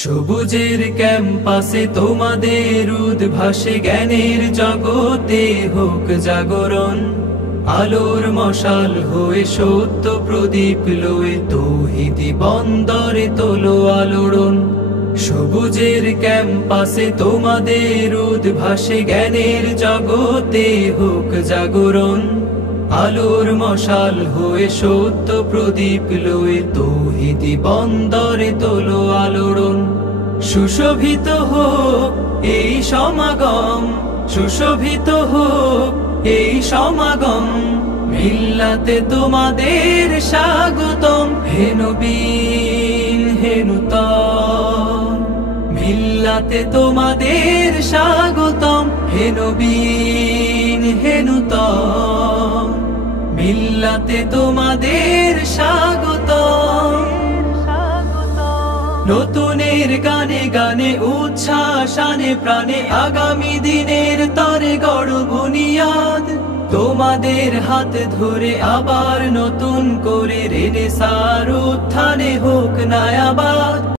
সবুজের ক্যাম্পাসে তোমাদের উদ্ভাসে জ্ঞানের জগতে হোক জাগরণ। আলোর মশাল হয়ে সত্য প্রদীপ লয়ে তৌহিদি বন্দরে তোলো আলোড়ন। সবুজের ক্যাম্পাসে তোমাদের উদ্ভাসে জ্ঞানের জগতে হোক জাগরণ। আলোর মশাল হয়ে সত্য প্রদীপ লয়ে তৌহিদি বন্দরে তোলো আলোড়ন। সুশোভিত হোক এই সমাগম, সুশোভিত হোক এই সমাগম। মিল্লাতে তোমাদের স্বাগতম, হে নবীন হে নূতন। মিল্লাতে তোমাদের স্বাগতম, হে নবীন হে নূতন। মিল্লাতে তোমাদের স্বাগতম। নতুনের গানে গানে উচ্ছ্বাসানে প্রাণে আগামী দিনের তরে গড় বুনিয়াদ। তোমাদের হাত ধরে আবার নতুন করে রেনেসাঁর উত্থানে হোক নায়াবাদ।